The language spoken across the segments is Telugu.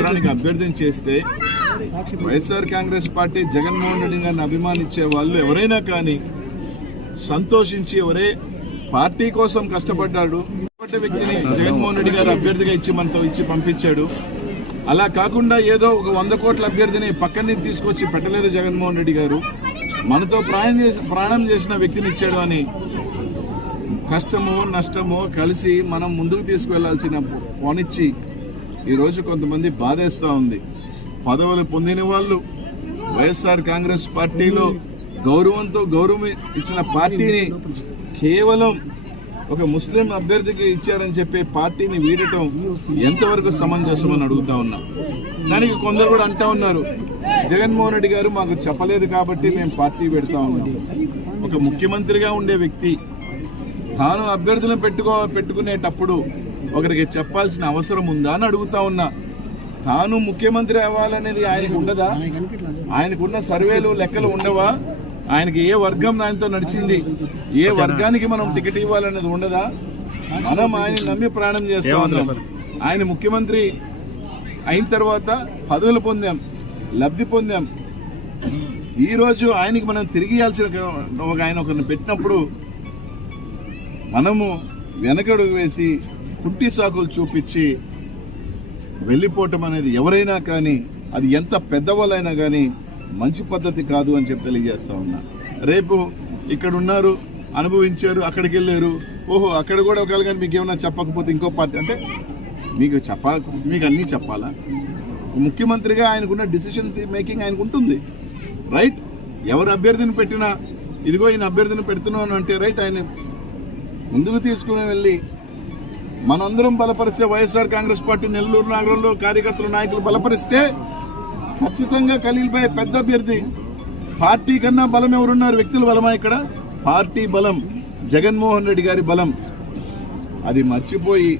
నగరానికి అభ్యర్థన చేస్తే వైఎస్ఆర్ కాంగ్రెస్ పార్టీ జగన్మోహన్ రెడ్డి గారిని అభిమానించే వాళ్ళు ఎవరైనా కానీ సంతోషించి ఎవరే పార్టీ కోసం కష్టపడ్డాడు వ్యక్తిని జగన్మోహన్ రెడ్డి గారు అభ్యర్థిగా ఇచ్చి పంపించాడు. అలా కాకుండా ఏదో ఒక 100 కోట్ల అభ్యర్థిని పక్కన తీసుకొచ్చి పెట్టలేదు జగన్మోహన్ రెడ్డి గారు. మనతో ప్రాణం చేసిన వ్యక్తిని ఇచ్చాడు అని కష్టమో నష్టమో కలిసి మనం ముందుకు తీసుకువెళ్లాల్సిన పోనిచ్చి ఈరోజు కొంతమంది బాధేస్తూ ఉంది. పదవులు పొందిన వాళ్ళు వైఎస్ఆర్ కాంగ్రెస్ పార్టీలో గౌరవం ఇచ్చిన పార్టీని కేవలం ఒక ముస్లిం అభ్యర్థికి ఇచ్చారని చెప్పి పార్టీని వీడటం ఎంతవరకు సమంజసమని అడుగుతా ఉన్నా. దానికి కొందరు కూడా అంటా ఉన్నారు, జగన్మోహన్ రెడ్డి గారు మాకు చెప్పలేదు కాబట్టి మేము పార్టీ పెడతా ఉన్నాం. ఒక ముఖ్యమంత్రిగా ఉండే వ్యక్తి తాను అభ్యర్థులను పెట్టుకునేటప్పుడు ఒకరికి చెప్పాల్సిన అవసరం ఉందా అని అడుగుతా ఉన్నా. తాను ముఖ్యమంత్రి అవ్వాలనేది ఆయనకు ఉండదా? ఆయనకున్న సర్వేలు లెక్కలు ఉండవా? ఆయనకి ఏ వర్గం దానితో నడిచింది, ఏ వర్గానికి మనం టికెట్ ఇవ్వాలనేది ఉండదా? మనం ఆయన నమ్మి ప్రాణం చేస్తా ఉన్నాం. ఆయన ముఖ్యమంత్రి అయిన తర్వాత పదవులు పొందాం, లబ్ధి పొందాం. ఈరోజు ఆయనకి మనం తిరిగి ఆయన ఒకరిని పెట్టినప్పుడు మనము వెనకడుగు వేసి పుట్టి సాకులు చూపించి వెళ్ళిపోవటం అనేది ఎవరైనా కానీ, అది ఎంత పెద్దవాళ్ళైనా కానీ మంచి పద్ధతి కాదు అని చెప్పి తెలియజేస్తా ఉన్నా. రేపు ఇక్కడ ఉన్నారు, అనుభవించారు, అక్కడికి వెళ్ళారు, ఓహో అక్కడ కూడా ఒకవేళ కానీ మీకు ఏమైనా చెప్పకపోతే ఇంకో పార్టీ అంటే మీకు అన్నీ చెప్పాలా? ముఖ్యమంత్రిగా ఆయనకున్న డిసిషన్ మేకింగ్ ఆయనకు ఉంటుంది, రైట్? ఎవరు అభ్యర్థిని పెట్టినా ఇదిగో ఈయన అభ్యర్థిని పెడుతున్నాను అంటే రైట్, ఆయన ముందుకు తీసుకుని వెళ్ళి మనందరం బలపరిస్తే, వైఎస్ఆర్ కాంగ్రెస్ పార్టీ నెల్లూరు నగరంలో కార్యకర్తలు నాయకులు బలపరిస్తే ఖచ్చితంగా ఖలీల్ భాయ్ పెద్ద అభ్యర్థి. పార్టీ కన్నా బలం ఎవరున్నారు? వ్యక్తుల బలమా? ఇక్కడ పార్టీ బలం, జగన్మోహన్ రెడ్డి గారి బలం. అది మర్చిపోయి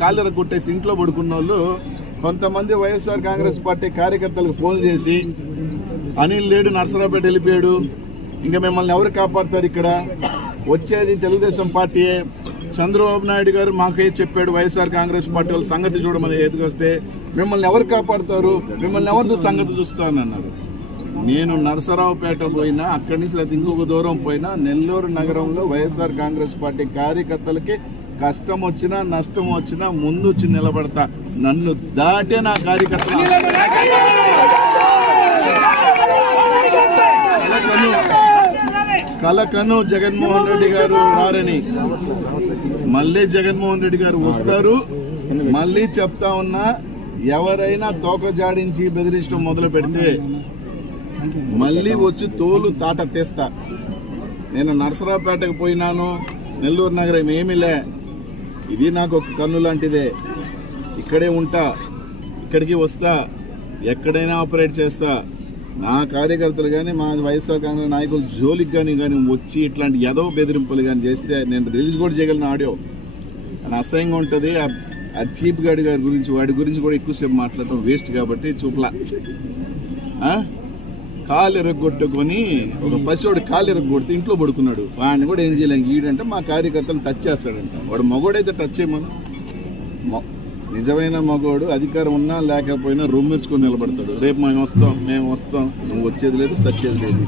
కాళ్ళర కొట్టేసి ఇంట్లో పడుకున్న వాళ్ళు కొంతమంది వైఎస్ఆర్ కాంగ్రెస్ పార్టీ కార్యకర్తలకు ఫోన్ చేసి అనిల్ లేడు, నర్సరావుపేట వెళ్ళిపోయాడు, ఇంకా మిమ్మల్ని ఎవరు కాపాడుతారు, ఇక్కడ వచ్చేది తెలుగుదేశం పార్టీయే, చంద్రబాబు నాయుడు గారు మాకే చెప్పాడు వైఎస్ఆర్ కాంగ్రెస్ పార్టీ వాళ్ళ సంగతి చూడమని ఎదుకొస్తే మిమ్మల్ని ఎవరు కాపాడుతారు, మిమ్మల్ని ఎవరితో సంగతి చూస్తానన్నారు. నేను నరసరావుపేట పోయినా, అక్కడి నుంచి లేదా ఇంకొక దూరం పోయినా, నెల్లూరు నగరంలో వైఎస్ఆర్ కాంగ్రెస్ పార్టీ కార్యకర్తలకి కష్టం వచ్చినా నష్టం వచ్చినా ముందు వచ్చి నిలబడతా. నన్ను దాటే నా కార్యకర్తలు కలకను జగన్మోహన్ రెడ్డి గారు రారని, మళ్ళీ జగన్మోహన్ రెడ్డి గారు వస్తారు. మళ్ళీ చెప్తా ఉన్నా, ఎవరైనా తోక జాడించి బెదిరించడం మొదలు పెడితే మళ్ళీ వచ్చి తోలు తాట తీస్తా. నేను నర్సరావుపేటకు పోయినాను, నెల్లూరు నగరం ఏమిలే, ఇది నాకు ఒక కన్ను లాంటిదే, ఇక్కడే ఉంటా, ఇక్కడికి వస్తా, ఎక్కడైనా ఆపరేట్ చేస్తా. నా కార్యకర్తలు కానీ మా వైఎస్ఆర్ కాంగ్రెస్ నాయకులు జోలికి కానీ వచ్చి ఇట్లాంటి ఏదో బెదిరింపులు కానీ చేస్తే నేను రిలీజ్ కూడా చేయగలను ఆడియో. అని అసహ్యంగా ఉంటుంది. ఆ చీప్ గార్డ్ గారి గురించి, వాడి గురించి కూడా ఎక్కువసేపు మాట్లాడటం వేస్ట్ కాబట్టి చూపలా. కాలు ఎరగొట్టుకొని ఒక పసివాడు కాలు ఎరగొడితే ఇంట్లో పడుకున్నాడు, వాడిని కూడా ఏం చేయలేం. ఈడంటే మా కార్యకర్తలు టచ్ చేస్తాడంట. వాడు మగోడైతే టచ్ చేయమని, నిజమైన మగోడు అధికారం ఉన్నా లేకపోయినా రొమ్మిర్చుకొని నిలబడతాడు. రేపు మేము వస్తాం, నువ్వు వచ్చేది లేదు, సచ్చేది లేదు.